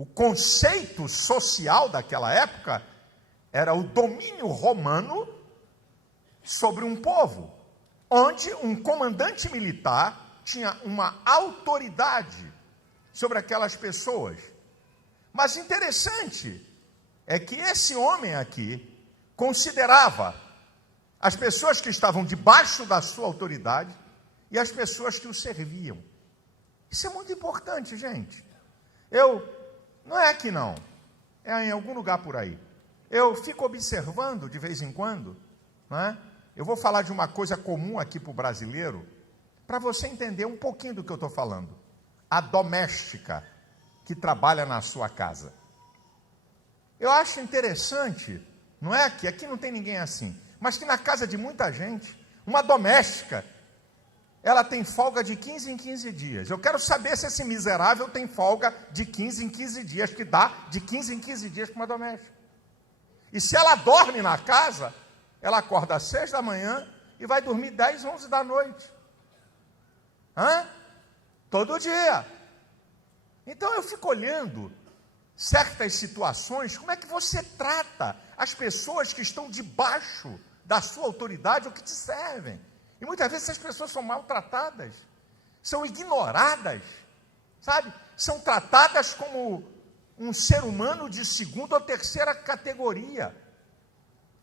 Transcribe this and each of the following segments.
O conceito social daquela época era o domínio romano sobre um povo, onde um comandante militar tinha uma autoridade sobre aquelas pessoas. Mas interessante é que esse homem aqui considerava as pessoas que estavam debaixo da sua autoridade e as pessoas que o serviam. Isso é muito importante, gente. Não é aqui não, é em algum lugar por aí. Eu fico observando de vez em quando, não é? Eu vou falar de uma coisa comum aqui para o brasileiro, para você entender um pouquinho do que eu estou falando. A doméstica que trabalha na sua casa. Eu acho interessante, não é aqui não tem ninguém assim, mas que na casa de muita gente, uma doméstica, ela tem folga de 15 em 15 dias. Eu quero saber se esse miserável tem folga de 15 em 15 dias, que dá de 15 em 15 dias para uma doméstica. E se ela dorme na casa, ela acorda às 6 da manhã e vai dormir 10, 11 da noite. Todo dia. Então eu fico olhando certas situações, como é que você trata as pessoas que estão debaixo da sua autoridade ou que te servem. E muitas vezes essas pessoas são maltratadas, são ignoradas, sabe? São tratadas como um ser humano de segunda ou terceira categoria.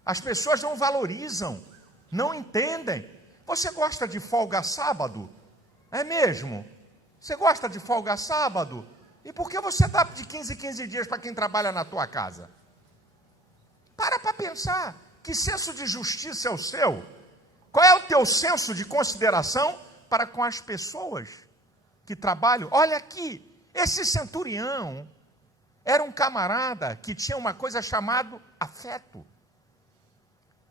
As pessoas não valorizam, não entendem. Você gosta de folga sábado? É mesmo? Você gosta de folga sábado? E por que você dá de 15 em 15 dias para quem trabalha na tua casa? Para pensar. Que senso de justiça é o seu? Qual é o teu senso de consideração para com as pessoas que trabalham? Olha aqui, esse centurião era um camarada que tinha uma coisa chamada afeto.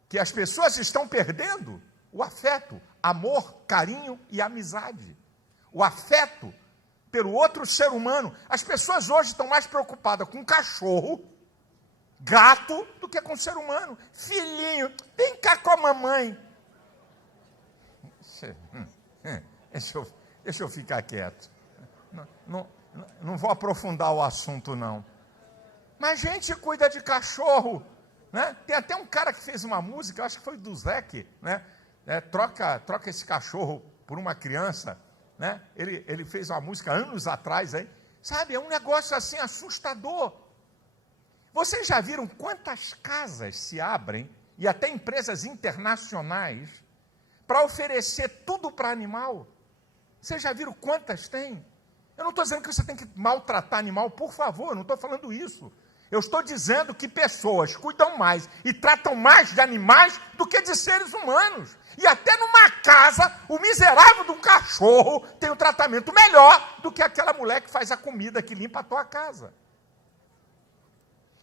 Que as pessoas estão perdendo o afeto, amor, carinho e amizade. O afeto pelo outro ser humano. As pessoas hoje estão mais preocupadas com cachorro, gato, do que com o ser humano. Filhinho, vem cá com a mamãe. Deixa eu ficar quieto. Não vou aprofundar o assunto, não. Mas gente cuida de cachorro, né? Tem até um cara que fez uma música, acho que foi do Zeke, né? Troca esse cachorro por uma criança, né? Ele fez uma música anos atrás, aí, sabe? É um negócio assim assustador. Vocês já viram quantas casas se abrem, e até empresas internacionais, para oferecer tudo para animal? Vocês já viram quantas tem? Eu não estou dizendo que você tem que maltratar animal, por favor, eu não estou falando isso. Eu estou dizendo que pessoas cuidam mais e tratam mais de animais do que de seres humanos. E até numa casa, o miserável de um cachorro tem um tratamento melhor do que aquela mulher que faz a comida, que limpa a tua casa.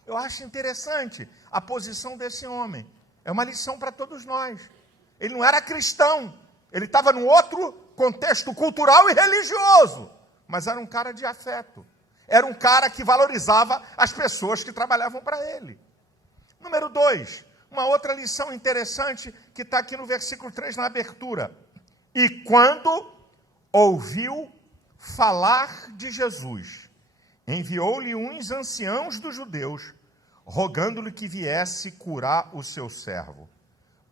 Eu acho interessante a posição desse homem. É uma lição para todos nós. Ele não era cristão, ele estava num outro contexto cultural e religioso, mas era um cara de afeto. Era um cara que valorizava as pessoas que trabalhavam para ele. Número 2, uma outra lição interessante que está aqui no versículo 3, na abertura. E quando ouviu falar de Jesus, enviou-lhe uns anciãos dos judeus, rogando-lhe que viesse curar o seu servo.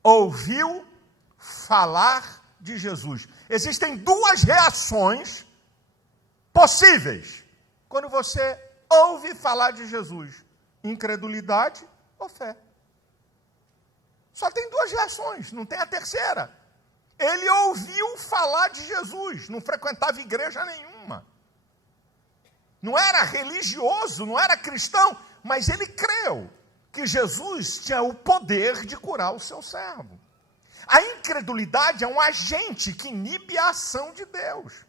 Ouviu falar de Jesus. Existem duas reações possíveis quando você ouve falar de Jesus: incredulidade ou fé. Só tem duas reações, não tem a terceira. Ele ouviu falar de Jesus, não frequentava igreja nenhuma. Não era religioso, não era cristão, mas ele creu que Jesus tinha o poder de curar o seu servo. A incredulidade é um agente que inibe a ação de Deus.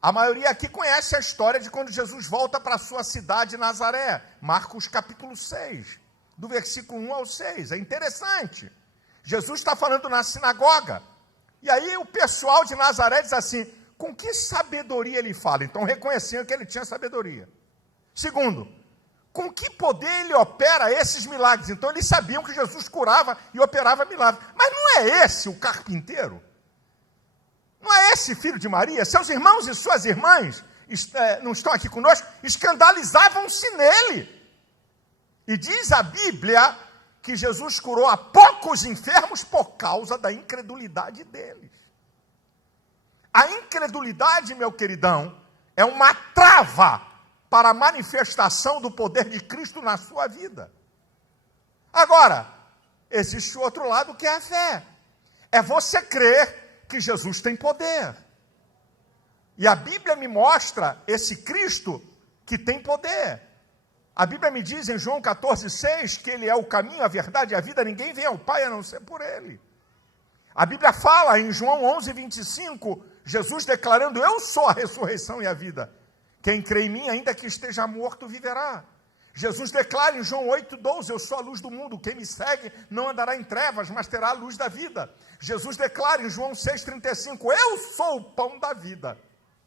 A maioria aqui conhece a história de quando Jesus volta para a sua cidade, Nazaré. Marcos capítulo 6, do versículo 1 ao 6. É interessante. Jesus está falando na sinagoga. E aí o pessoal de Nazaré diz assim: com que sabedoria ele fala? Então reconhecendo que ele tinha sabedoria. Segundo, com que poder ele opera esses milagres? Então eles sabiam que Jesus curava e operava milagres. Mas não é esse o carpinteiro? Não é esse filho de Maria? Seus irmãos e suas irmãs não estão aqui conosco, escandalizavam-se nele. E diz a Bíblia que Jesus curou a poucos enfermos por causa da incredulidade deles. A incredulidade, meu queridão, é uma trava para a manifestação do poder de Cristo na sua vida. Agora, existe o outro lado que é a fé. É você crer que Jesus tem poder. E a Bíblia me mostra esse Cristo que tem poder. A Bíblia me diz em João 14,6 que ele é o caminho, a verdade e a vida, ninguém vem ao Pai a não ser por ele. A Bíblia fala em João 11,25, Jesus declarando, eu sou a ressurreição e a vida. Quem crê em mim, ainda que esteja morto, viverá. Jesus declara em João 8,12, eu sou a luz do mundo, quem me segue não andará em trevas, mas terá a luz da vida. Jesus declara em João 6,35, eu sou o pão da vida.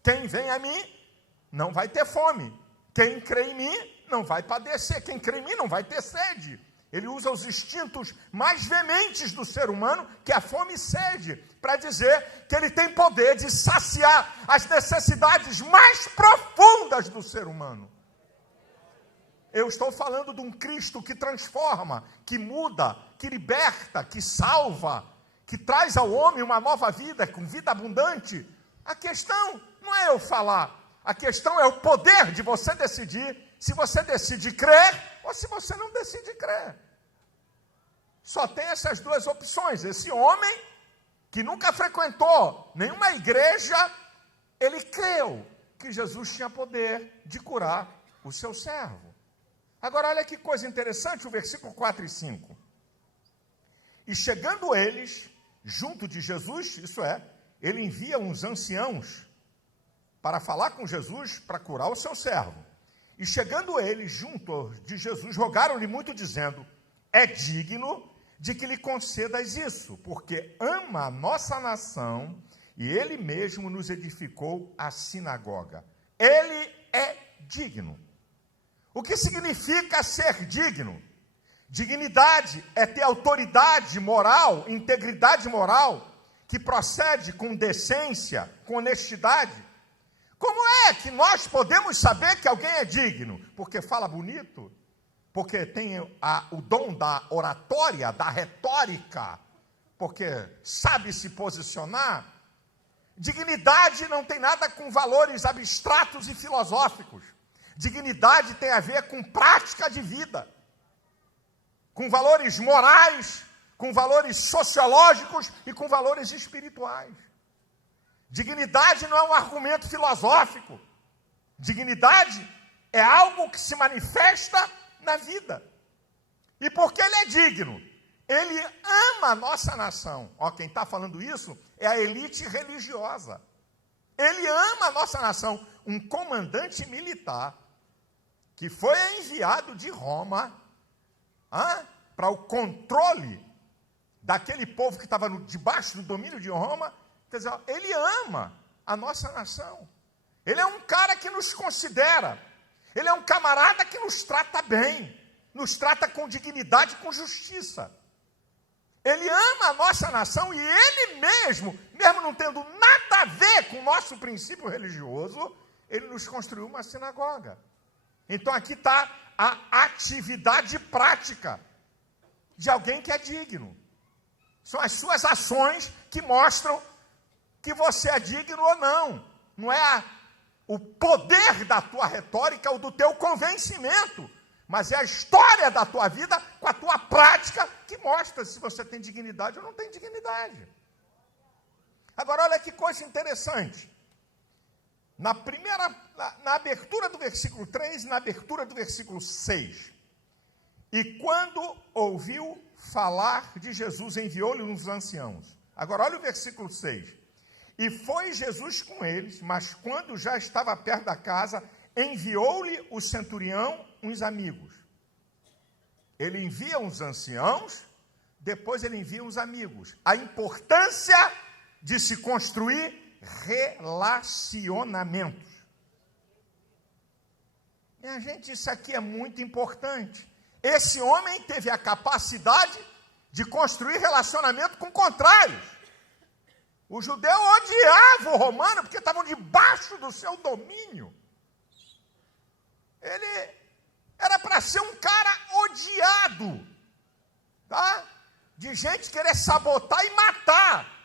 Quem vem a mim não vai ter fome. Quem crê em mim não vai padecer. Quem crê em mim não vai ter sede. Ele usa os instintos mais veementes do ser humano, que é a fome e sede, para dizer que ele tem poder de saciar as necessidades mais profundas do ser humano. Eu estou falando de um Cristo que transforma, que muda, que liberta, que salva, que traz ao homem uma nova vida, com vida abundante. A questão não é eu falar, a questão é o poder de você decidir se você decide crer ou se você não decide crer. Só tem essas duas opções. Esse homem, que nunca frequentou nenhuma igreja, ele creu que Jesus tinha poder de curar o seu servo. Agora, olha que coisa interessante, o versículo 4 e 5. E chegando eles, junto de Jesus, isso é, ele envia uns anciãos para falar com Jesus, para curar o seu servo. E chegando eles junto de Jesus, rogaram-lhe muito, dizendo, é digno de que lhe concedas isso, porque ama a nossa nação e ele mesmo nos edificou a sinagoga. Ele é digno. O que significa ser digno? Dignidade é ter autoridade moral, integridade moral, que procede com decência, com honestidade. Como é que nós podemos saber que alguém é digno? Porque fala bonito? Porque tem o dom da oratória, da retórica? Porque sabe se posicionar? Dignidade não tem nada com valores abstratos e filosóficos. Dignidade tem a ver com prática de vida, com valores morais, com valores sociológicos e com valores espirituais. Dignidade não é um argumento filosófico. Dignidade é algo que se manifesta na vida. E porque ele é digno, ele ama a nossa nação. Ó, quem está falando isso é a elite religiosa. Ele ama a nossa nação. Um comandante militar que foi enviado de Roma para o controle daquele povo que estava debaixo do domínio de Roma. Quer dizer, ele ama a nossa nação. Ele é um cara que nos considera. Ele é um camarada que nos trata bem. Nos trata com dignidade e com justiça. Ele ama a nossa nação e ele mesmo não tendo nada a ver com o nosso princípio religioso, ele nos construiu uma sinagoga. Então aqui está a atividade prática de alguém que é digno. São as suas ações que mostram que você é digno ou não. Não é o poder da tua retórica ou do teu convencimento, mas é a história da tua vida com a tua prática que mostra se você tem dignidade ou não tem dignidade. Agora, olha que coisa interessante. Na abertura do versículo 3 e na abertura do versículo 6. E quando ouviu falar de Jesus, enviou-lhe uns anciãos. Agora, olha o versículo 6. E foi Jesus com eles, mas quando já estava perto da casa, enviou-lhe o centurião uns amigos. Ele envia uns anciãos, depois ele envia uns amigos. A importância de se construir relacionamentos. Minha gente, isso aqui é muito importante. Esse homem teve a capacidade de construir relacionamento com contrários. O judeu odiava o romano porque estavam debaixo do seu domínio. Ele era para ser um cara odiado, tá? De gente querer sabotar e matar.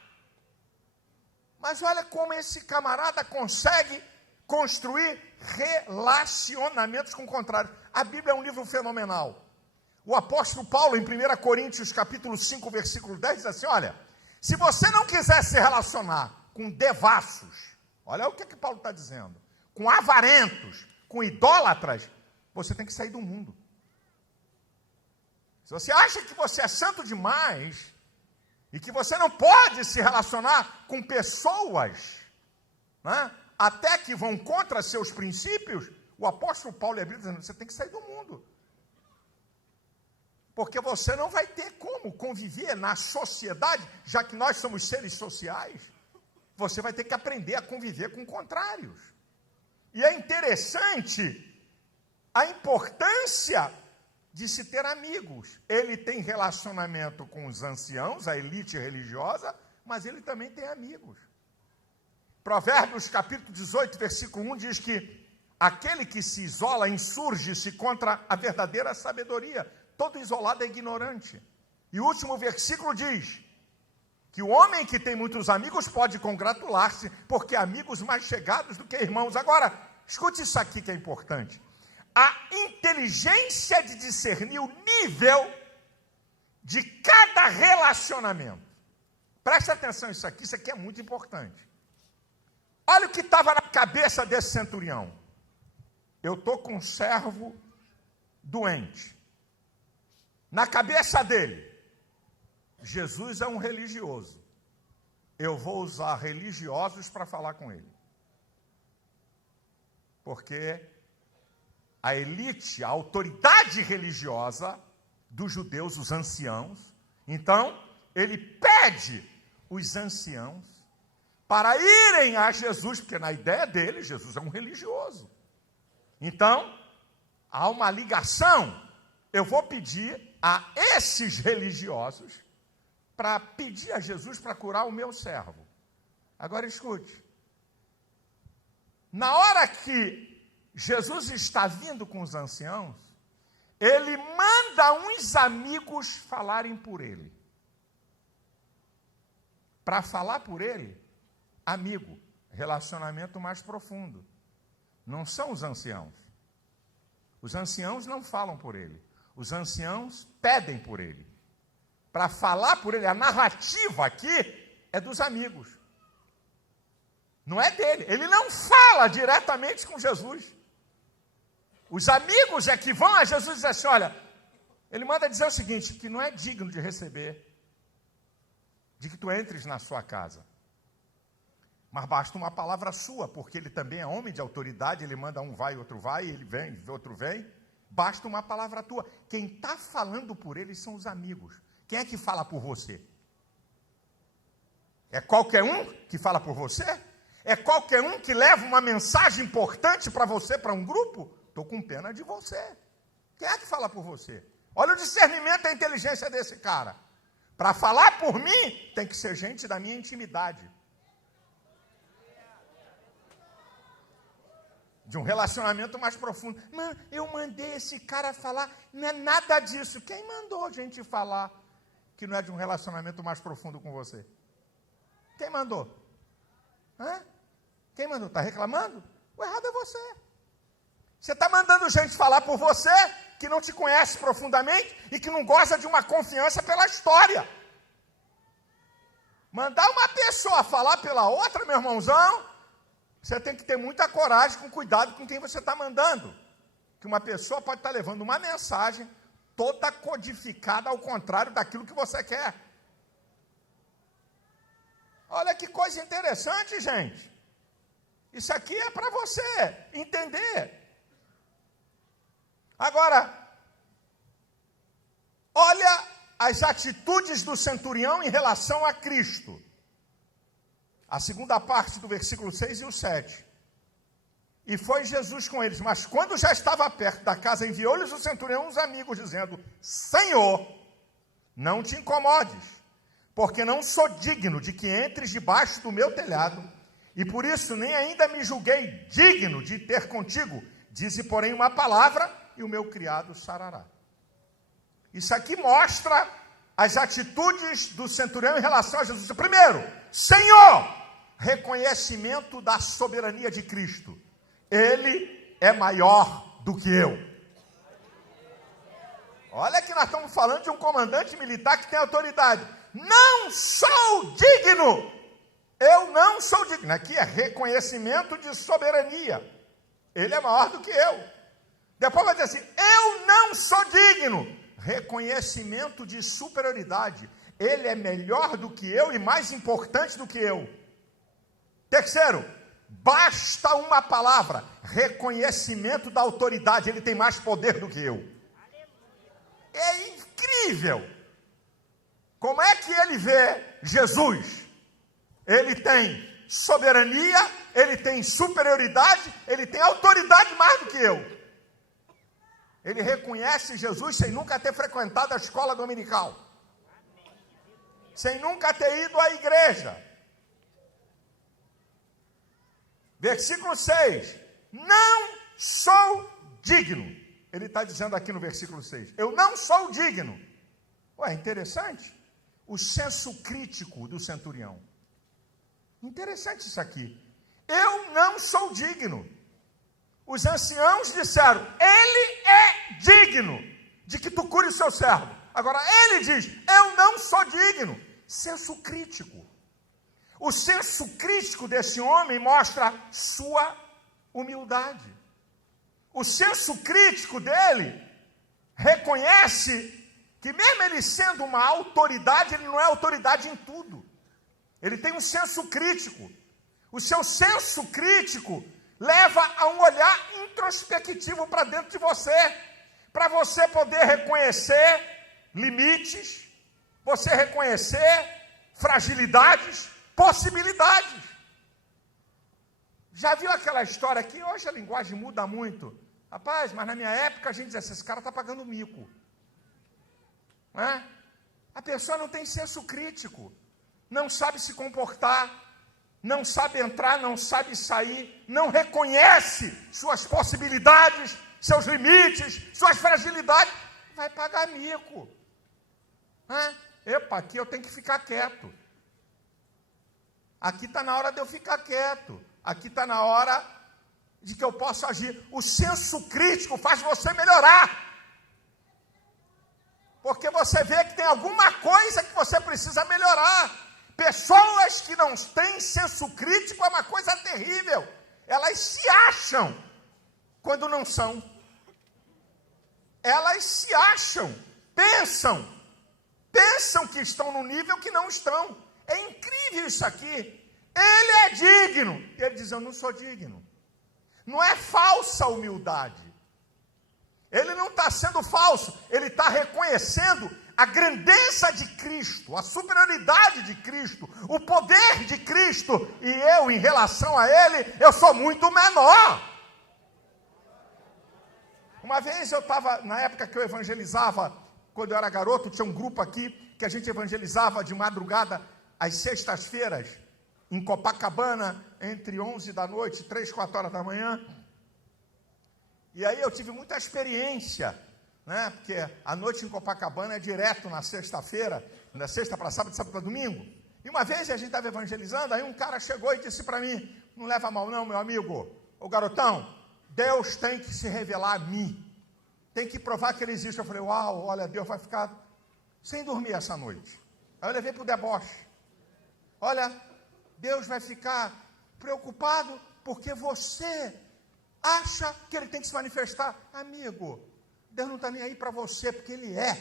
Mas olha como esse camarada consegue construir relacionamentos com o contrário. A Bíblia é um livro fenomenal. O apóstolo Paulo, em 1 Coríntios, capítulo 5, versículo 10, diz assim, olha, se você não quiser se relacionar com devassos, olha o que Paulo está dizendo, com avarentos, com idólatras, você tem que sair do mundo. Se você acha que você é santo demais e que você não pode se relacionar com pessoas, né, até que vão contra seus princípios, o apóstolo Paulo é dizendo, você tem que sair do mundo. Porque você não vai ter como conviver na sociedade, já que nós somos seres sociais. Você vai ter que aprender a conviver com contrários. E é interessante a importância de se ter amigos. Ele tem relacionamento com os anciãos, a elite religiosa, mas ele também tem amigos. Provérbios capítulo 18, versículo 1 diz que aquele que se isola insurge-se contra a verdadeira sabedoria. Todo isolado é ignorante. E o último versículo diz que o homem que tem muitos amigos pode congratular-se, porque amigos mais chegados do que irmãos. Agora, escute isso aqui que é importante. A inteligência de discernir o nível de cada relacionamento. Preste atenção isso aqui é muito importante. Olha o que estava na cabeça desse centurião. Eu estou com um servo doente. Na cabeça dele, Jesus é um religioso. Eu vou usar religiosos para falar com ele. Porque a elite, a autoridade religiosa dos judeus, os anciãos, então, ele pede os anciãos para irem a Jesus, porque na ideia dele, Jesus é um religioso. Então, há uma ligação. Eu vou pedir a esses religiosos para pedir a Jesus para curar o meu servo. Agora escute. Na hora que Jesus está vindo com os anciãos, ele manda uns amigos falarem por ele. Para falar por ele, amigo, relacionamento mais profundo. Não são os anciãos. Os anciãos não falam por ele. Os anciãos pedem por ele. Para falar por ele, a narrativa aqui é dos amigos. Não é dele. Ele não fala diretamente com Jesus. Os amigos é que vão a Jesus e dizem assim, olha, ele manda dizer o seguinte, que não é digno de receber, de que tu entres na sua casa. Mas basta uma palavra sua, porque ele também é homem de autoridade, ele manda um vai, outro vai, ele vem, outro vem. Basta uma palavra tua. Quem está falando por eles são os amigos. Quem é que fala por você? É qualquer um que fala por você? É qualquer um que leva uma mensagem importante para você, para um grupo? Estou com pena de você. Quem é que fala por você? Olha o discernimento e a inteligência desse cara. Para falar por mim, tem que ser gente da minha intimidade. De um relacionamento mais profundo. Mano, eu mandei esse cara falar, não é nada disso. Quem mandou a gente falar que não é de um relacionamento mais profundo com você? Quem mandou? Hã? Quem mandou? Está reclamando? O errado é você. Você está mandando gente falar por você que não te conhece profundamente e que não gosta de uma confiança pela história. Mandar uma pessoa falar pela outra, meu irmãozão, você tem que ter muita coragem, com cuidado com quem você está mandando. Que uma pessoa pode estar levando uma mensagem toda codificada ao contrário daquilo que você quer. Olha que coisa interessante, gente. Isso aqui é para você entender. Agora, olha as atitudes do centurião em relação a Cristo. A segunda parte do versículo 6 e o 7. E foi Jesus com eles, mas quando já estava perto da casa, enviou-lhes o centurião uns amigos, dizendo, Senhor, não te incomodes, porque não sou digno de que entres debaixo do meu telhado, e por isso nem ainda me julguei digno de ter contigo. Dize, porém, uma palavra, e o meu criado sarará. Isso aqui mostra as atitudes do centurião em relação a Jesus. Primeiro, Senhor, reconhecimento da soberania de Cristo. Ele é maior do que eu. Olha que nós estamos falando de um comandante militar que tem autoridade. Não sou digno. Eu não sou digno. Aqui é reconhecimento de soberania. Ele é maior do que eu. Depois vai dizer assim, eu não sou digno. Reconhecimento de superioridade. Ele é melhor do que eu e mais importante do que eu. Terceiro, basta uma palavra. Reconhecimento da autoridade. Ele tem mais poder do que eu. É incrível. Como é que ele vê Jesus? Ele tem soberania, ele tem superioridade, ele tem autoridade mais do que eu. Ele reconhece Jesus sem nunca ter frequentado a escola dominical, sem nunca ter ido à igreja. Versículo 6, não sou digno. Ele está dizendo aqui no versículo 6, eu não sou digno. Ué, interessante. O senso crítico do centurião. Interessante isso aqui. Eu não sou digno. Os anciãos disseram, ele é digno de que tu cure o seu servo. Agora ele diz, eu não sou digno. Senso crítico. O senso crítico desse homem mostra sua humildade. O senso crítico dele reconhece que mesmo ele sendo uma autoridade, ele não é autoridade em tudo. Ele tem um senso crítico. O seu senso crítico leva a um olhar introspectivo para dentro de você, para você poder reconhecer limites, você reconhecer fragilidades, possibilidades. Já viu aquela história aqui? Hoje a linguagem muda muito. Rapaz, mas na minha época a gente dizia, esse cara está pagando mico. Não é? A pessoa não tem senso crítico, não sabe se comportar, não sabe entrar, não sabe sair, não reconhece suas possibilidades, seus limites, suas fragilidades, vai pagar mico. Epa, aqui eu tenho que ficar quieto. Aqui está na hora de eu ficar quieto. Aqui está na hora de que eu possa agir. O senso crítico faz você melhorar. Porque você vê que tem alguma coisa que você precisa melhorar. Pessoas que não têm senso crítico é uma coisa terrível. Elas se acham quando não são. Elas se acham, pensam que estão no nível que não estão. É incrível isso aqui. Ele é digno. E ele diz, eu não sou digno. Não é falsa humildade. Ele não está sendo falso. Ele está reconhecendo a grandeza de Cristo, a superioridade de Cristo, o poder de Cristo. E eu, em relação a Ele, eu sou muito menor. Uma vez eu estava, na época que eu evangelizava, quando eu era garoto, tinha um grupo aqui que a gente evangelizava de madrugada, às sextas-feiras, em Copacabana, entre 11 da noite e 3, 4 horas da manhã. E aí eu tive muita experiência, né? Porque a noite em Copacabana é direto na sexta-feira, na sexta para sábado para domingo. E uma vez a gente estava evangelizando, aí um cara chegou e disse para mim, não leva mal não, meu amigo, ô garotão, Deus tem que se revelar a mim, tem que provar que Ele existe. Eu falei, uau, olha, Deus vai ficar sem dormir essa noite. Aí eu levei para o deboche. Olha, Deus vai ficar preocupado porque você acha que Ele tem que se manifestar. Amigo, Deus não está nem aí para você, porque Ele é.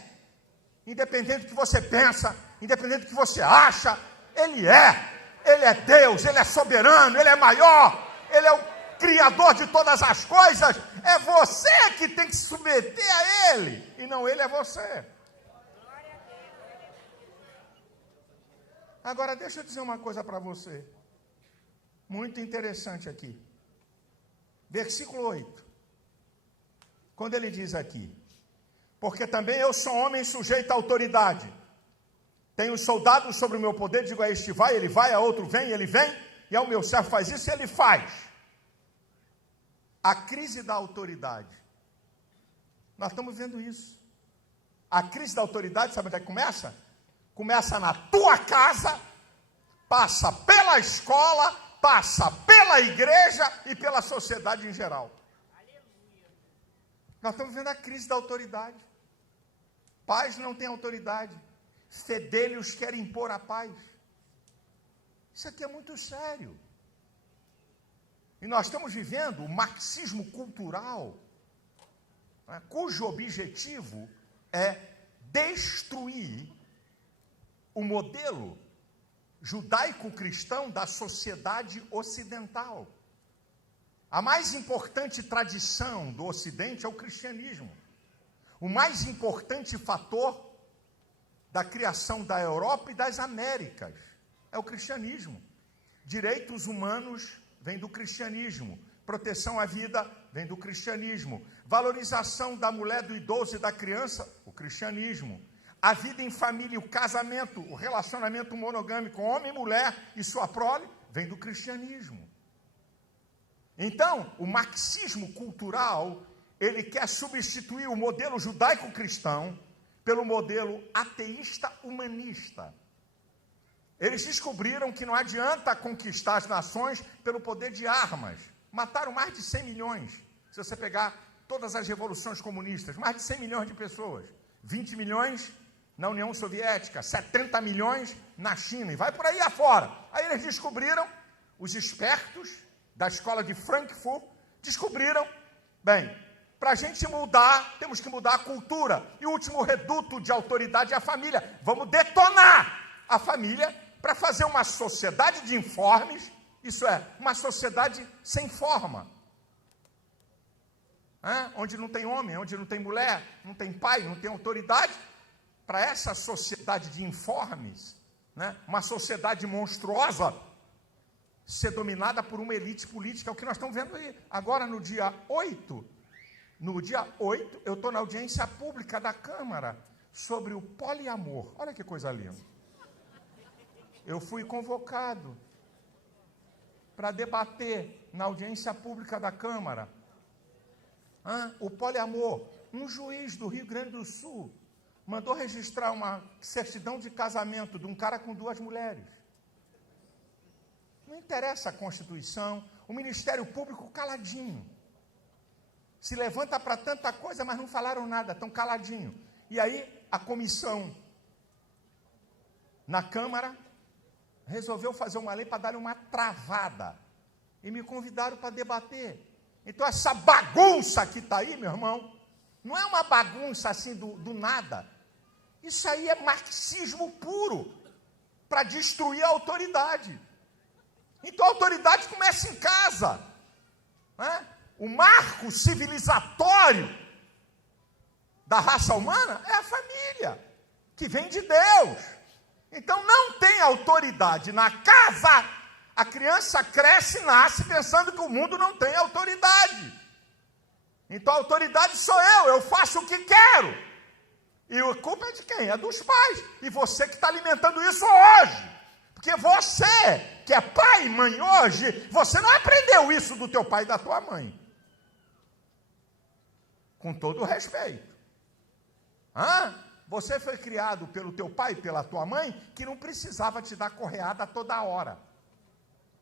Independente do que você pensa, independente do que você acha, Ele é. Ele é Deus, Ele é soberano, Ele é maior, Ele é o Criador de todas as coisas. É você que tem que se submeter a Ele, e não Ele é você. Agora, deixa eu dizer uma coisa para você, muito interessante aqui. Versículo 8, quando ele diz aqui, porque também eu sou homem sujeito à autoridade, Tenho soldados sobre o meu poder, digo a este vai, ele vai, a outro vem, ele vem, e ao meu servo faz isso, ele faz. A crise da autoridade. Nós estamos vendo isso. A crise da autoridade, sabe onde é que começa? Começa na tua casa, passa pela escola, passa pela igreja e pela sociedade em geral. Nós estamos vendo a crise da autoridade. Pais não têm autoridade. Fedelhos querem impor a paz. Isso aqui é muito sério. E nós estamos vivendo o marxismo cultural, né, cujo objetivo é destruir o modelo judaico-cristão da sociedade ocidental. A mais importante tradição do Ocidente é o cristianismo. O mais importante fator da criação da Europa e das Américas é o cristianismo. Direitos humanos vem do cristianismo. Proteção à vida vem do cristianismo. Valorização da mulher, do idoso e da criança, o cristianismo. A vida em família, o casamento, o relacionamento monogâmico, homem e mulher e sua prole, vem do cristianismo. Então, o marxismo cultural, ele quer substituir o modelo judaico-cristão pelo modelo ateísta humanista. Eles descobriram que não adianta conquistar as nações pelo poder de armas. Mataram mais de 100 milhões. Se você pegar todas as revoluções comunistas, mais de 100 milhões de pessoas. 20 milhões na União Soviética, 70 milhões na China, e vai por aí afora. Aí eles descobriram, os espertos da escola de Frankfurt, descobriram, bem, para a gente mudar, temos que mudar a cultura. E o último reduto de autoridade é a família. Vamos detonar a família para fazer uma sociedade de informes, isso é, uma sociedade sem forma. Onde não tem homem, onde não tem mulher, não tem pai, não tem autoridade. Para essa sociedade de informes, né, uma sociedade monstruosa, ser dominada por uma elite política, é o que nós estamos vendo aí. Agora, no dia 8, eu estou na audiência pública da Câmara sobre o poliamor. Olha que coisa linda. Eu fui convocado para debater na audiência pública da Câmara o poliamor. Um juiz do Rio Grande do Sul mandou registrar uma certidão de casamento de um cara com 2 mulheres. Não interessa a Constituição, o Ministério Público caladinho. Se levanta para tanta coisa, mas não falaram nada, estão caladinho. E aí a comissão na Câmara resolveu fazer uma lei para dar uma travada. E me convidaram para debater. Então essa bagunça que está aí, meu irmão, não é uma bagunça assim do nada. Isso aí é marxismo puro, para destruir a autoridade. Então a autoridade começa em casa. Né? O marco civilizatório da raça humana é a família, que vem de Deus. Então não tem autoridade na casa. A criança cresce e nasce pensando que o mundo não tem autoridade. Então a autoridade sou eu faço o que quero. E a culpa é de quem? É dos pais. E você que está alimentando isso hoje. Porque você, que é pai e mãe hoje, você não aprendeu isso do teu pai e da tua mãe. Com todo o respeito. Você foi criado pelo teu pai e pela tua mãe, que não precisava te dar correada toda hora.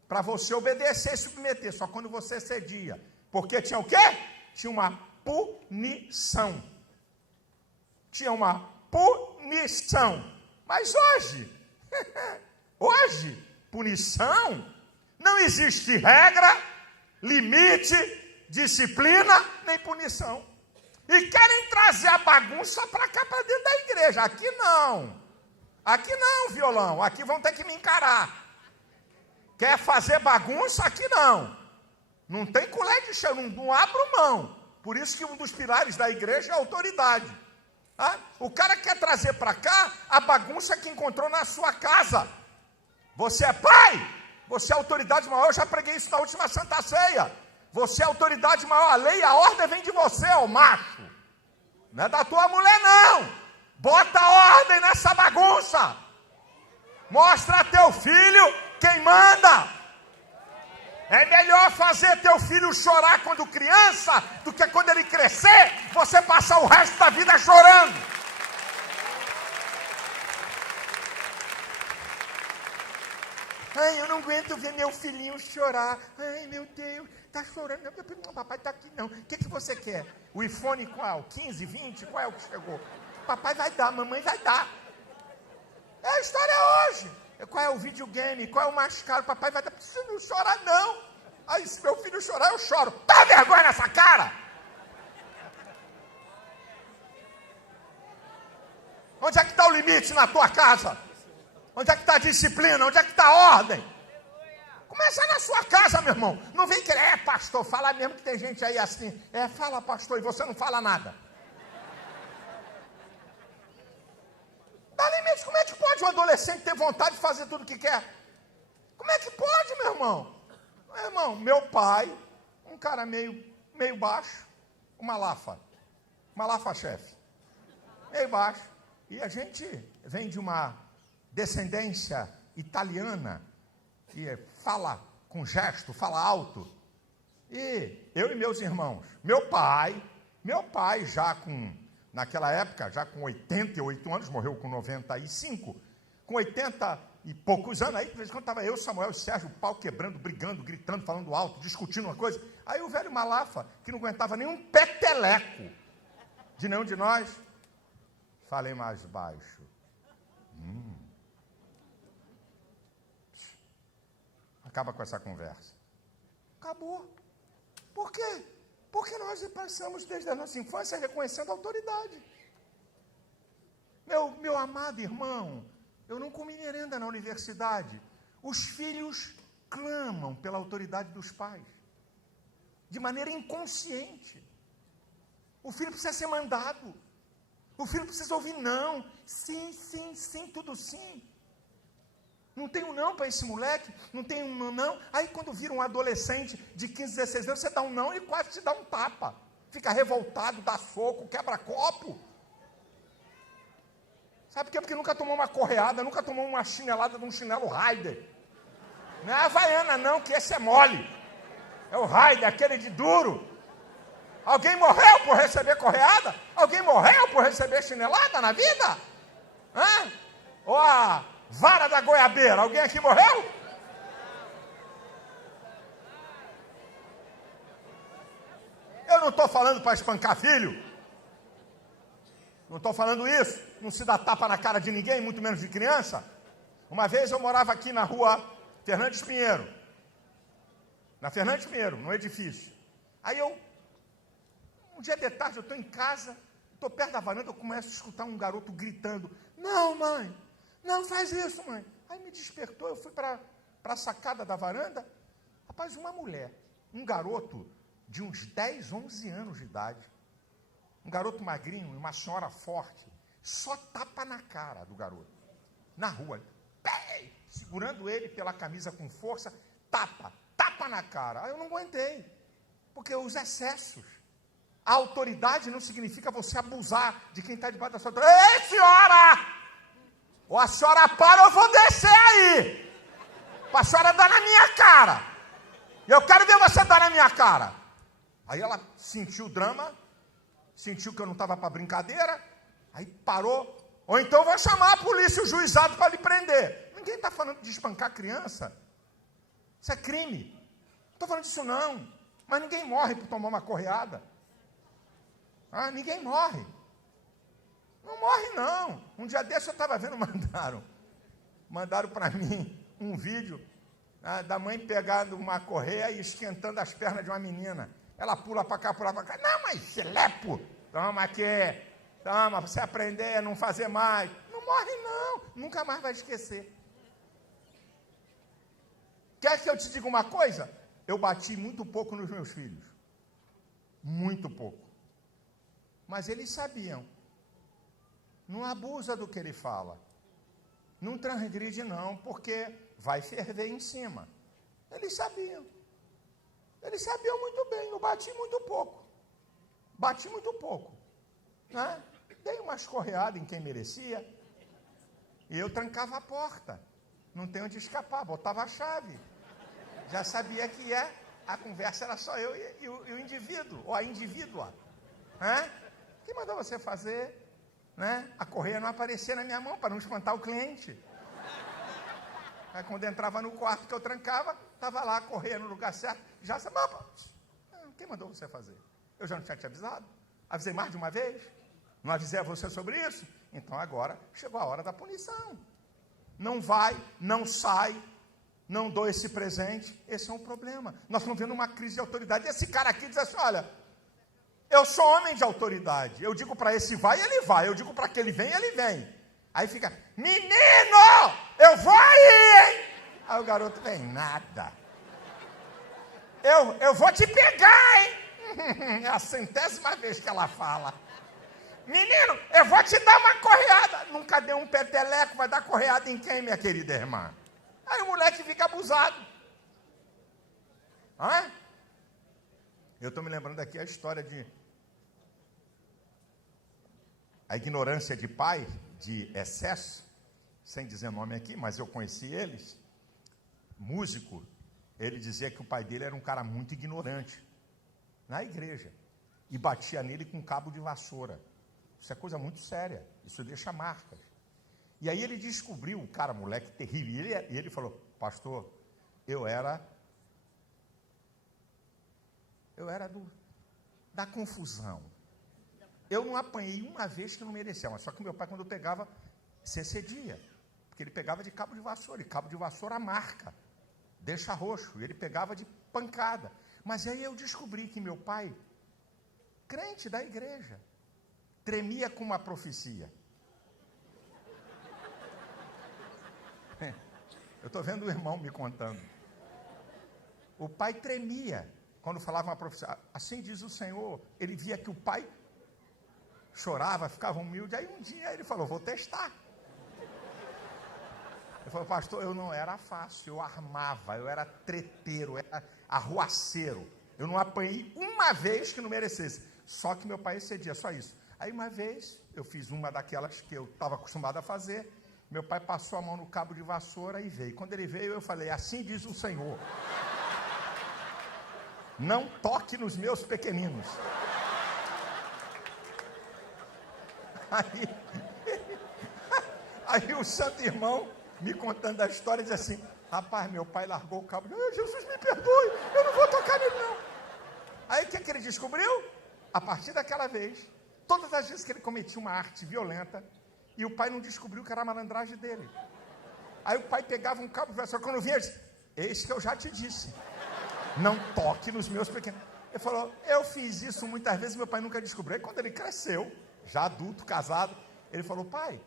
Para você obedecer e submeter, só quando você cedia. Porque tinha o quê? Tinha uma punição. Tinha uma punição. Mas hoje, punição, não existe regra, limite, disciplina, nem punição. E querem trazer a bagunça para cá, para dentro da igreja. Aqui não, violão, aqui vão ter que me encarar. Quer fazer bagunça? Aqui não. Não tem colher de chão, não abro mão. Por isso que um dos pilares da igreja é a autoridade. O cara quer trazer para cá a bagunça que encontrou na sua casa. Você é pai, você é autoridade maior, eu já preguei isso na última Santa Ceia. Você é autoridade maior, a lei e a ordem vem de você, ó macho. Não é da tua mulher, não. Bota ordem nessa bagunça. Mostra a teu filho quem manda. É melhor fazer teu filho chorar quando criança do que quando ele crescer, você passar o resto da vida chorando. Ai, eu não aguento ver meu filhinho chorar. Ai, meu Deus, tá chorando. Não, papai tá aqui não. O que você quer? O iPhone qual? 15, 20? Qual é o que chegou? Papai vai dar, mamãe vai dar. É a história hoje. Qual é o videogame? Qual é o mais caro? Papai vai dar. Você não chora, não. Aí, se meu filho chorar, eu choro. Dá vergonha nessa cara! Onde é que está o limite na tua casa? Onde é que está a disciplina? Onde é que está a ordem? Começa na sua casa, meu irmão. Não vem querer, pastor, fala mesmo que tem gente aí assim. Fala, pastor, e você não fala nada. Dá limite. Como é que pode um adolescente ter vontade de fazer tudo o que quer? Como é que pode, meu irmão? Meu irmão, meu pai, um cara meio baixo, uma Malafa chefe, meio baixo. E a gente vem de uma descendência italiana, e fala com gesto, fala alto. E eu e meus irmãos, meu pai já naquela época, já com 88 anos, morreu com 95, com 80 e poucos anos, aí de vez em quando estava eu, Samuel e Sérgio, o pau quebrando, brigando, gritando, falando alto, discutindo uma coisa. Aí o velho Malafa, que não aguentava nenhum peteleco de nenhum de nós, falei mais baixo. Acaba com essa conversa. Acabou. Por quê? Porque nós passamos desde a nossa infância reconhecendo a autoridade. Meu amado irmão, eu não comi merenda na universidade. Os filhos clamam pela autoridade dos pais, de maneira inconsciente. O filho precisa ser mandado. O filho precisa ouvir não. Sim, sim, sim, tudo sim. Não tem um não para esse moleque, não tem um não. Aí quando vira um adolescente de 15, 16 anos, você dá um não e quase te dá um tapa. Fica revoltado, dá soco, quebra copo. Sabe por quê? Porque nunca tomou uma correada, nunca tomou uma chinelada de um chinelo Raider. Não é a Havaiana não, que esse é mole. É o Raider, aquele de duro. Alguém morreu por receber correada? Alguém morreu por receber chinelada na vida? Hã? Ou a vara da goiabeira? Alguém aqui morreu? Eu não estou falando para espancar filho. Não estou falando isso. Não se dá tapa na cara de ninguém, muito menos de criança. Uma vez eu morava aqui na rua Fernandes Pinheiro. Na Fernandes Pinheiro, no edifício. Aí um dia de tarde, eu estou em casa, estou perto da varanda, eu começo a escutar um garoto gritando: não, mãe, não faz isso, mãe. Aí me despertou, eu fui para a sacada da varanda. Rapaz, uma mulher, um garoto de uns 10, 11 anos de idade, um garoto magrinho e uma senhora forte, só tapa na cara do garoto, na rua, segurando ele pela camisa com força, tapa na cara. Aí eu não aguentei, porque os excessos. A autoridade não significa você abusar de quem está debaixo da sua autoridade. Ei, senhora! Ou a senhora para, eu vou descer aí. Para a senhora dar na minha cara. Eu quero ver você dar na minha cara. Aí ela sentiu o drama, sentiu que eu não estava para brincadeira, aí parou. Ou então eu vou chamar a polícia e o juizado para lhe prender. Ninguém está falando de espancar criança. Isso é crime. Não estou falando disso não. Mas ninguém morre por tomar uma correada. Ninguém morre. Não morre, não. Um dia desse eu estava vendo, mandaram para mim um vídeo da mãe pegando uma correia e esquentando as pernas de uma menina. Ela pula para cá, pula para cá. Não, mas filepo. Toma aqui. Toma, para você aprender a não fazer mais. Não morre, não. Nunca mais vai esquecer. Quer que eu te diga uma coisa? Eu bati muito pouco nos meus filhos. Muito pouco. Mas eles sabiam. Não abusa do que ele fala. Não transgride não, porque vai ferver em cima. Eles sabiam. Eles sabiam muito bem. Eu bati muito pouco. Né? Dei umas correadas em quem merecia. E eu trancava a porta. Não tem onde escapar, botava a chave. Já sabia que a conversa era só eu e o indivíduo, ou a indivídua. Quem mandou você fazer? A correia não aparecia na minha mão para não espantar o cliente. Aí quando entrava no quarto que eu trancava, estava lá a correia no lugar certo. Já sabia. Quem mandou você fazer? Eu já não tinha te avisado? Avisei mais de uma vez? Não avisei a você sobre isso? Então agora chegou a hora da punição. Não vai, não sai, não dou esse presente. Esse é um problema. Nós estamos vendo uma crise de autoridade. E esse cara aqui diz assim, olha, eu sou homem de autoridade. Eu digo para esse vai, ele vai. Eu digo para aquele vem, ele vem. Aí fica, menino, eu vou aí, hein? Aí o garoto vem, nada. Eu vou te pegar, hein? É a 100ª vez que ela fala. Menino, eu vou te dar uma correada. Nunca deu um peteleco, vai dar correada em quem, minha querida irmã? Aí o moleque fica abusado. Eu estou me lembrando aqui a história de... A ignorância de pai, de excesso, sem dizer nome aqui, mas eu conheci eles. Músico, ele dizia que o pai dele era um cara muito ignorante, na igreja, e batia nele com um cabo de vassoura. Isso é coisa muito séria, isso deixa marcas. E aí ele descobriu, cara, moleque terrível, e ele falou, pastor, eu era da confusão. Eu não apanhei uma vez que não merecia, mas só que meu pai, quando eu pegava, se excedia, porque ele pegava de cabo de vassoura, e cabo de vassoura marca, deixa roxo, e ele pegava de pancada. Mas aí eu descobri que meu pai, crente da igreja, tremia com uma profecia. Eu estou vendo o irmão me contando. O pai tremia quando falava uma profecia. Assim diz o Senhor. Ele via que o pai chorava, ficava humilde. Aí um dia ele falou, vou testar. Ele falou, pastor, eu não era fácil, eu armava, eu era treteiro, eu era arruaceiro. Eu não apanhei uma vez que não merecesse. Só que meu pai excedia, só isso. Aí uma vez, eu fiz uma daquelas que eu estava acostumado a fazer, meu pai passou a mão no cabo de vassoura e veio. Quando ele veio, eu falei, assim diz o Senhor. Não toque nos meus pequeninos. Aí o santo irmão, me contando a história, diz assim, rapaz, meu pai largou o cabo. Jesus, me perdoe, eu não vou tocar nele não. Aí o que ele descobriu? A partir daquela vez, todas as vezes que ele cometia uma arte violenta, e o pai não descobriu que era a malandragem dele. Aí o pai pegava um cabo de vassoura, quando vinha, ele disse, eis que eu já te disse, não toque nos meus pequenos. Ele falou, eu fiz isso muitas vezes, meu pai nunca descobriu. Aí quando ele cresceu, já adulto, casado, ele falou, pai,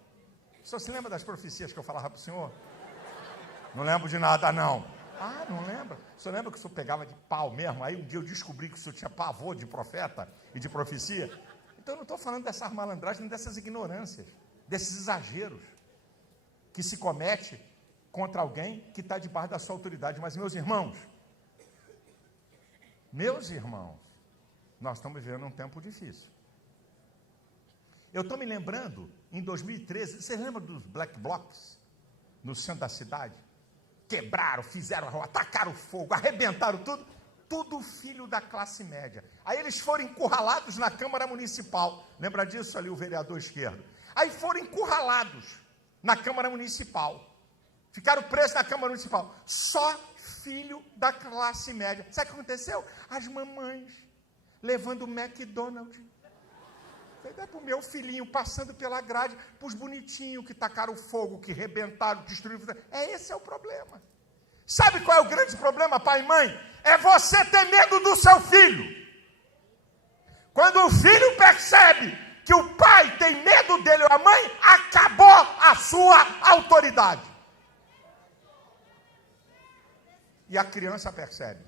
o senhor se lembra das profecias que eu falava para o senhor? Não lembro de nada, não. Ah, não lembra? O senhor lembra que o senhor pegava de pau mesmo? Aí um dia eu descobri que o senhor tinha pavor de profeta e de profecia. Então eu não estou falando dessas malandragens, dessas ignorâncias, desses exageros que se comete contra alguém que está debaixo da sua autoridade. Mas, meus irmãos, nós estamos vivendo um tempo difícil. Eu estou me lembrando, em 2013, vocês lembram dos Black Blocs, no centro da cidade? Quebraram, fizeram, atacaram fogo, arrebentaram tudo filho da classe média. Aí eles foram encurralados na Câmara Municipal. Lembra disso ali, o vereador esquerdo? Aí foram encurralados na Câmara Municipal. Ficaram presos na Câmara Municipal. Só filho da classe média. Sabe o que aconteceu? As mamães levando o McDonald's. Para o meu filhinho, passando pela grade, para os bonitinhos que tacaram fogo, que rebentaram, destruíram. Esse é o problema. Sabe qual é o grande problema, pai e mãe? É você ter medo do seu filho. Quando o filho percebe que o pai tem medo dele ou a mãe, acabou a sua autoridade. E a criança percebe.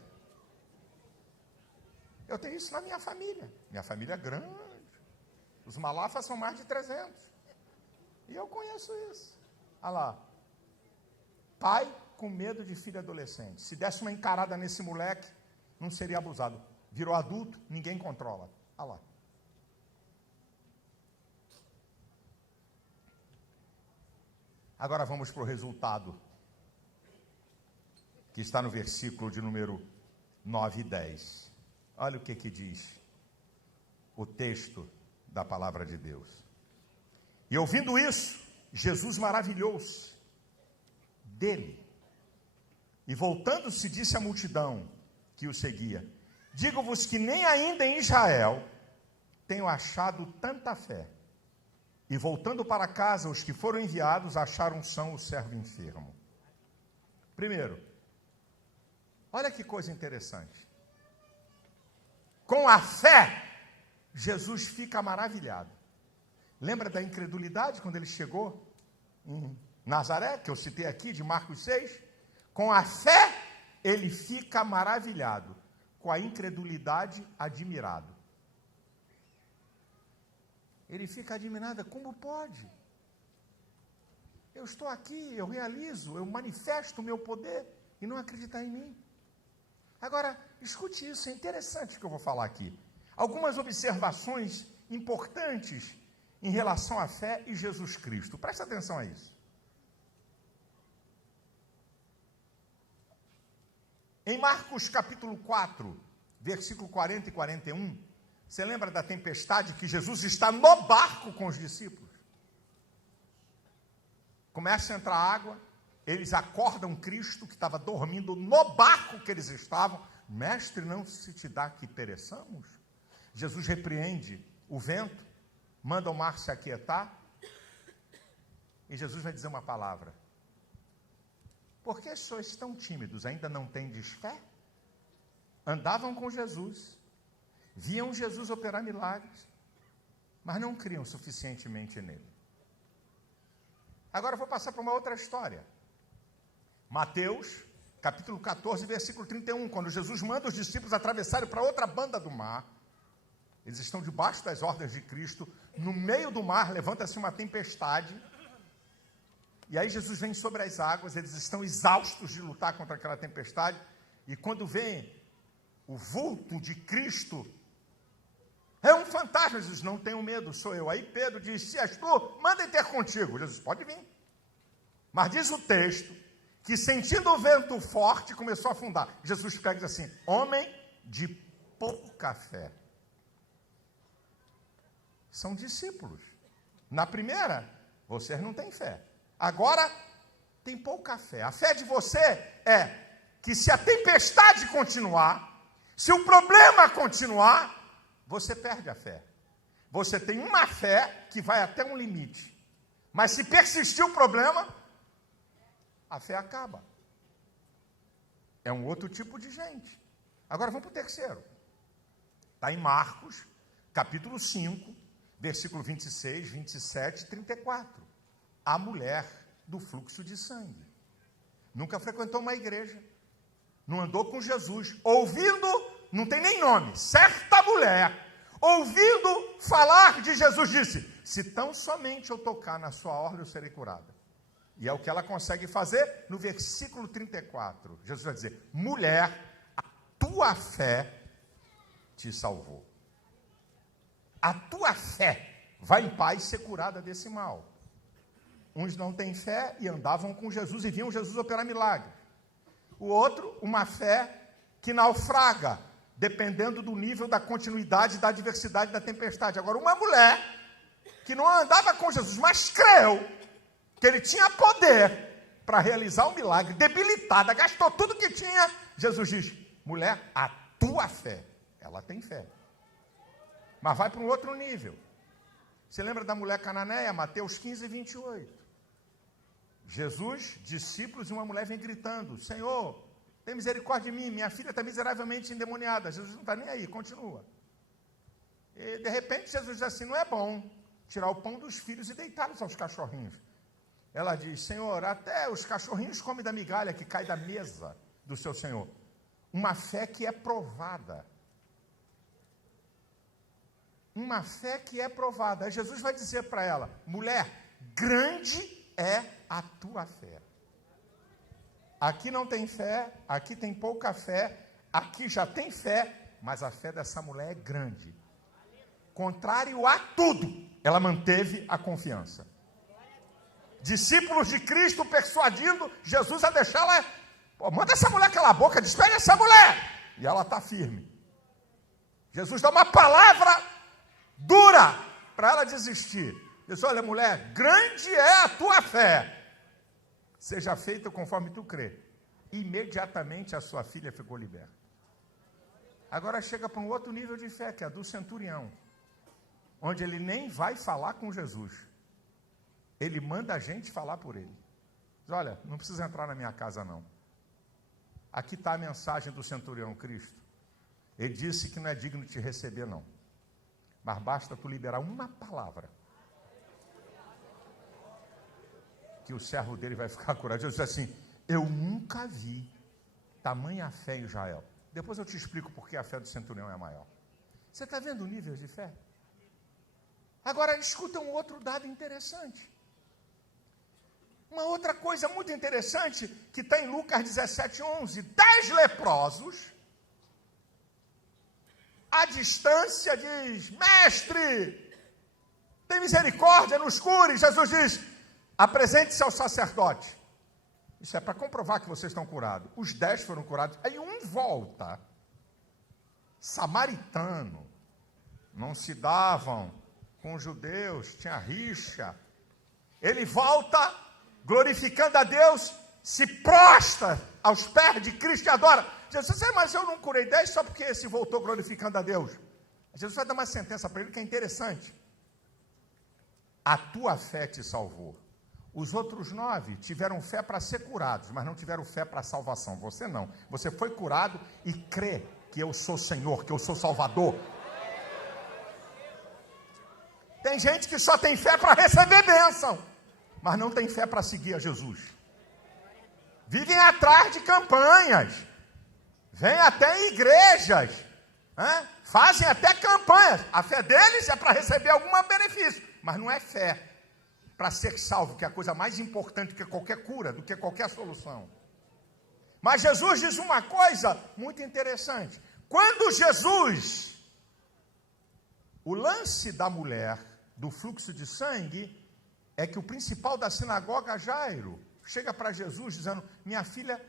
Eu tenho isso na minha família. Minha família é grande. Os Malafas são mais de 300. E eu conheço isso. Olha lá. Pai com medo de filho adolescente. Se desse uma encarada nesse moleque, não seria abusado. Virou adulto, ninguém controla. Olha lá. Agora vamos para o resultado que está no versículo de número 9 e 10. Olha o que diz o texto da palavra de Deus. E ouvindo isso, Jesus maravilhou-se dele. E voltando-se, disse à multidão que o seguia: digo-vos que nem ainda em Israel tenho achado tanta fé. E voltando para casa, os que foram enviados acharam são o servo enfermo. Primeiro, olha que coisa interessante. Com a fé, Jesus fica maravilhado. Lembra da incredulidade quando ele chegou em Nazaré, que eu citei aqui, de Marcos 6? Com a fé, ele fica maravilhado. Com a incredulidade, admirado. Ele fica admirado, como pode? Eu estou aqui, eu realizo, eu manifesto o meu poder e não acreditar em mim. Agora, escute isso, é interessante o que eu vou falar aqui. Algumas observações importantes em relação à fé e Jesus Cristo. Presta atenção a isso. Em Marcos capítulo 4, versículo 40 e 41, você lembra da tempestade que Jesus está no barco com os discípulos? Começa a entrar água, eles acordam Cristo, que estava dormindo no barco que eles estavam. Mestre, não se te dá que pereçamos? Jesus repreende o vento, manda o mar se aquietar, e Jesus vai dizer uma palavra: por que sois tão tímidos? Ainda não tendes fé? Andavam com Jesus, viam Jesus operar milagres, mas não criam suficientemente nele. Agora eu vou passar para uma outra história. Mateus, capítulo 14, versículo 31, quando Jesus manda os discípulos atravessarem para outra banda do mar, eles estão debaixo das ordens de Cristo, no meio do mar levanta-se uma tempestade, e aí Jesus vem sobre as águas, eles estão exaustos de lutar contra aquela tempestade, e quando vem o vulto de Cristo, é um fantasma. Jesus: não tenham medo, sou eu. Aí Pedro diz: se és tu, manda ter contigo. Jesus: pode vir. Mas diz o texto que, sentindo o vento forte, começou a afundar. Jesus pega e diz assim: homem de pouca fé. São discípulos. Na primeira, vocês não têm fé. Agora, tem pouca fé. A fé de você é que, se a tempestade continuar, se o problema continuar, você perde a fé. Você tem uma fé que vai até um limite. Mas se persistir o problema, a fé acaba. É um outro tipo de gente. Agora vamos para o terceiro. Está em Marcos, capítulo 5, versículo 26, 27 e 34. A mulher do fluxo de sangue. Nunca frequentou uma igreja. Não andou com Jesus. Ouvindo, não tem nem nome, certa mulher, ouvindo falar de Jesus, disse: se tão somente eu tocar na sua orla, eu serei curada. E é o que ela consegue fazer no versículo 34. Jesus vai dizer: mulher, a tua fé te salvou. A tua fé vai em paz ser curada desse mal. Uns não têm fé e andavam com Jesus e viam Jesus operar milagres. O outro, uma fé que naufraga, dependendo do nível da continuidade, da adversidade, da tempestade. Agora, uma mulher que não andava com Jesus, mas creu que ele tinha poder para realizar um milagre, debilitada, gastou tudo que tinha. Jesus diz: mulher, a tua fé, ela tem fé. Mas vai para um outro nível. Você lembra da mulher cananeia, Mateus 15, 28? Jesus, discípulos, e uma mulher vem gritando: Senhor, tem misericórdia de mim, minha filha está miseravelmente endemoniada. Jesus não está nem aí, continua. E de repente Jesus diz assim: não é bom tirar o pão dos filhos e deitá-los aos cachorrinhos. Ela diz: Senhor, até os cachorrinhos comem da migalha que cai da mesa do seu Senhor. Uma fé que é provada. Uma fé que é provada. Aí Jesus vai dizer para ela: mulher, grande é a tua fé. Aqui não tem fé, aqui tem pouca fé, aqui já tem fé, mas a fé dessa mulher é grande. Contrário a tudo, ela manteve a confiança. Discípulos de Cristo persuadindo Jesus a deixá-la Pô, manda essa mulher calar a boca, despede essa mulher. E ela está firme. Jesus dá uma palavra dura para ela desistir. Diz, olha, mulher, grande é a tua fé. Seja feita conforme tu crê. Imediatamente a sua filha ficou liberta. Agora chega para um outro nível de fé, que é a do centurião. Onde ele nem vai falar com Jesus. Ele manda a gente falar por ele. Diz, olha, não precisa entrar na minha casa não. Aqui está a mensagem do centurião Cristo. Ele disse que não é digno de te receber não. Mas basta tu liberar uma palavra. Que o servo dele vai ficar curado. Jesus disse assim, eu nunca vi tamanha fé em Israel. Depois eu te explico por que a fé do centurião é maior. Você está vendo o nível de fé? Agora, escuta um outro dado interessante. Uma outra coisa muito interessante, que está em Lucas 17:11. 10 leprosos, à distância, diz, mestre, tem misericórdia, nos cure. Jesus diz, apresente-se ao sacerdote. Isso é para comprovar que vocês estão curados. Os 10 foram curados. Aí um volta. Samaritano. Não se davam com os judeus. Tinha rixa. Ele volta, glorificando a Deus, se prostra aos pés de Cristo e adora. Jesus diz, mas eu não curei 10 só porque esse voltou glorificando a Deus. Jesus vai dar uma sentença para ele que é interessante. A tua fé te salvou. Os outros 9 tiveram fé para ser curados, mas não tiveram fé para a salvação. Você não. Você foi curado e crê que eu sou Senhor, que eu sou Salvador. Tem gente que só tem fé para receber bênção, mas não tem fé para seguir a Jesus. Vivem atrás de campanhas. Vêm até em igrejas. Fazem até campanhas. A fé deles é para receber algum benefício, mas não é fé para ser salvo, que é a coisa mais importante do que qualquer cura, do que qualquer solução. Mas Jesus diz uma coisa muito interessante. Quando Jesus, o lance da mulher, do fluxo de sangue, é que o principal da sinagoga, Jairo, chega para Jesus dizendo, minha filha,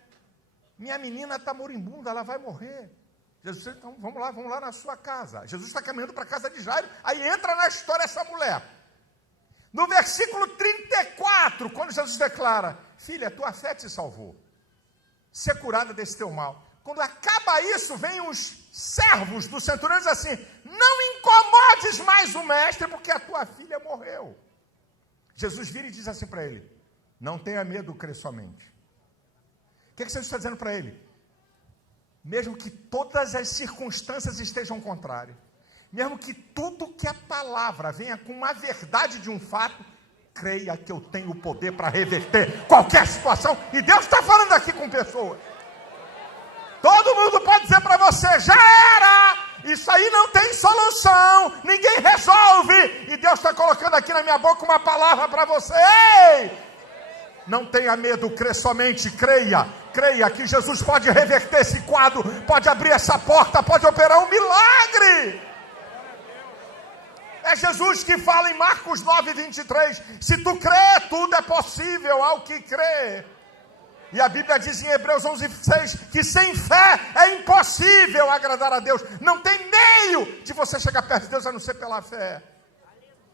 minha menina está moribunda, ela vai morrer. Jesus diz, então vamos lá na sua casa. Jesus está caminhando para a casa de Jairo, aí entra na história essa mulher. No versículo 34, quando Jesus declara, filha, tua fé te salvou. Ser curada desse teu mal. Quando acaba isso, vem os servos do centurião e dizem assim, não incomodes mais o mestre, porque a tua filha morreu. Jesus vira e diz assim para ele, não tenha medo, crê somente. O que Jesus está dizendo para ele? Mesmo que todas as circunstâncias estejam contrárias, mesmo que tudo que a palavra venha com uma verdade de um fato, creia que eu tenho o poder para reverter qualquer situação. E Deus está falando aqui com pessoas. Todo mundo pode dizer para você, já era, isso aí não tem solução, ninguém resolve. E Deus está colocando aqui na minha boca uma palavra para você. Ei! Não tenha medo, crê somente, creia que Jesus pode reverter esse quadro, pode abrir essa porta, pode operar um milagre. É Jesus que fala em Marcos 9:23, se tu crê, tudo é possível ao que crê. E a Bíblia diz em Hebreus 11:6, que sem fé é impossível agradar a Deus. Não tem meio de você chegar perto de Deus a não ser pela fé.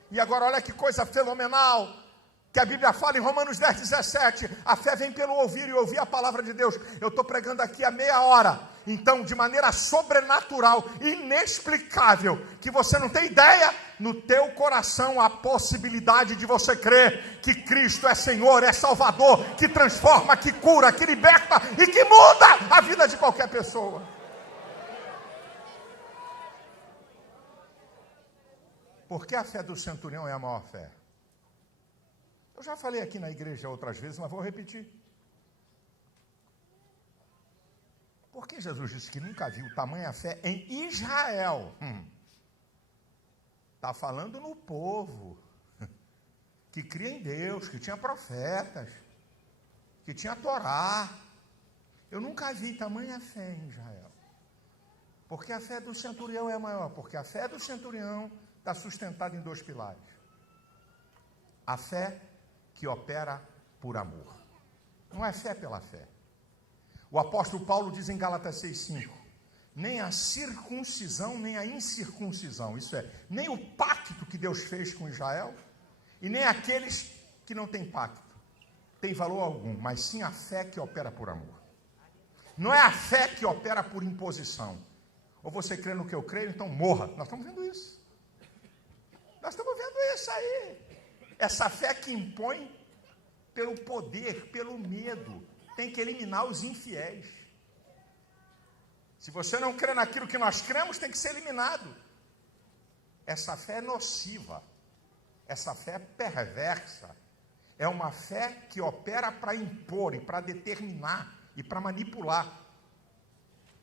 E agora olha que coisa fenomenal, que a Bíblia fala em Romanos 10:17, a fé vem pelo ouvir e ouvir a palavra de Deus. Eu estou pregando aqui há meia hora, então de maneira sobrenatural, inexplicável, que você não tem ideia, no teu coração a possibilidade de você crer que Cristo é Senhor, é Salvador, que transforma, que cura, que liberta e que muda a vida de qualquer pessoa. Porque a fé do centurião é a maior fé. Eu já falei aqui na igreja outras vezes, mas vou repetir. Por que Jesus disse que nunca viu tamanha fé em Israel? Está falando no povo, que cria em Deus, que tinha profetas, que tinha Torá. Eu nunca vi tamanha fé em Israel. Porque a fé do centurião é maior, porque a fé do centurião está sustentada em 2 pilares. A fé que opera por amor. Não é fé pela fé. O apóstolo Paulo diz em Gálatas 6,5: nem a circuncisão, nem a incircuncisão, isso é, nem o pacto que Deus fez com Israel, e nem aqueles que não têm pacto, tem valor algum, mas sim a fé que opera por amor. Não é a fé que opera por imposição. Ou você crê no que eu creio, então morra. Nós estamos vendo isso. Nós estamos vendo isso aí. Essa fé que impõe pelo poder, pelo medo, tem que eliminar os infiéis. Se você não crê naquilo que nós cremos, tem que ser eliminado. Essa fé é nociva. Essa fé é perversa. É uma fé que opera para impor e para determinar e para manipular.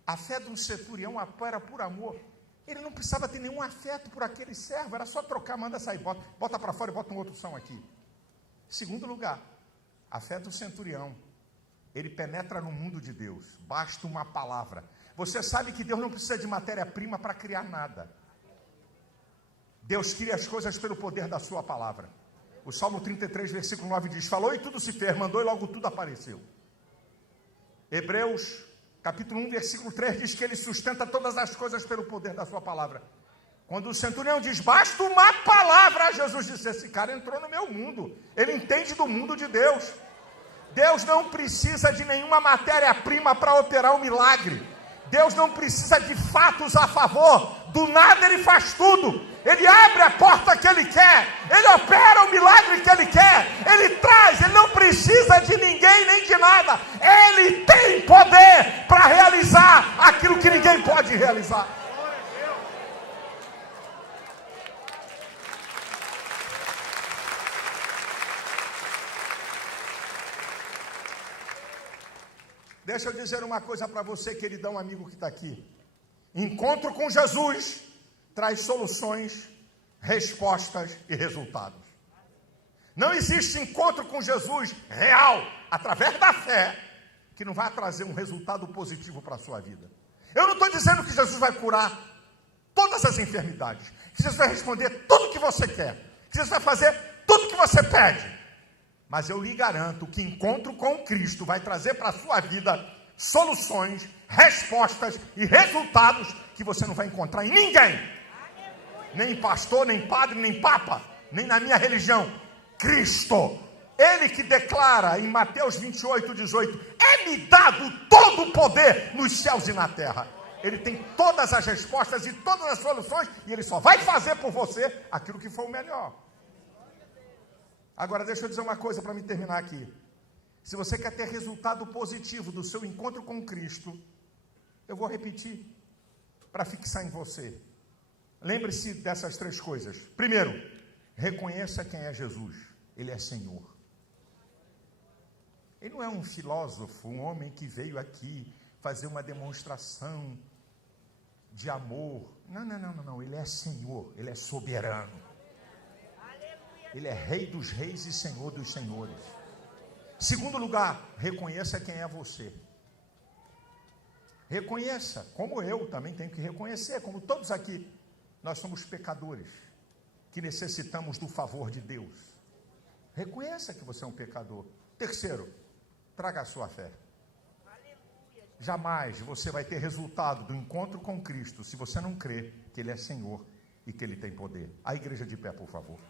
A fé de um centurião opera por amor. Ele não precisava ter nenhum afeto por aquele servo, era só trocar, manda sair, bota para fora e bota um outro som aqui. Segundo lugar, a fé do centurião, ele penetra no mundo de Deus, basta uma palavra. Você sabe que Deus não precisa de matéria-prima para criar nada. Deus cria as coisas pelo poder da sua palavra. O Salmo 33, versículo 9 diz: falou e tudo se fez, mandou e logo tudo apareceu. Hebreus, capítulo 1, versículo 3 diz que ele sustenta todas as coisas pelo poder da sua palavra. Quando o centurião diz, basta uma palavra, Jesus disse, esse cara entrou no meu mundo, ele entende do mundo de Deus. Deus não precisa de nenhuma matéria-prima para operar um milagre. Deus não precisa de fatos a favor, do nada ele faz tudo. Ele abre a porta que ele quer, ele opera o milagre que ele quer, ele traz, ele não precisa de ninguém nem de nada. Ele tem poder para realizar aquilo que ninguém pode realizar. Deixa eu dizer uma coisa para você, queridão amigo que está aqui. Encontro com Jesus traz soluções, respostas e resultados. Não existe encontro com Jesus real, através da fé, que não vai trazer um resultado positivo para a sua vida. Eu não estou dizendo que Jesus vai curar todas as enfermidades, que Jesus vai responder tudo o que você quer, que Jesus vai fazer tudo o que você pede. Mas eu lhe garanto que encontro com Cristo vai trazer para a sua vida soluções, respostas e resultados que você não vai encontrar em ninguém. Nem em pastor, nem padre, nem papa, nem na minha religião. Cristo. Ele que declara em Mateus 28, 18, é-me dado todo o poder nos céus e na terra. Ele tem todas as respostas e todas as soluções e ele só vai fazer por você aquilo que for o melhor. Agora, deixa eu dizer uma coisa para me terminar aqui. Se você quer ter resultado positivo do seu encontro com Cristo, eu vou repetir, para fixar em você. Lembre-se dessas três coisas. Primeiro, reconheça quem é Jesus. Ele é Senhor. Ele não é um filósofo, um homem que veio aqui fazer uma demonstração de amor. Não. Ele é Senhor, ele é soberano. Ele é Rei dos reis e Senhor dos senhores. Segundo lugar, reconheça quem é você. Reconheça, como eu também tenho que reconhecer, como todos aqui, nós somos pecadores, que necessitamos do favor de Deus. Reconheça que você é um pecador. Terceiro, traga a sua fé. Jamais você vai ter resultado do encontro com Cristo se você não crer que Ele é Senhor e que Ele tem poder. A igreja de pé, por favor.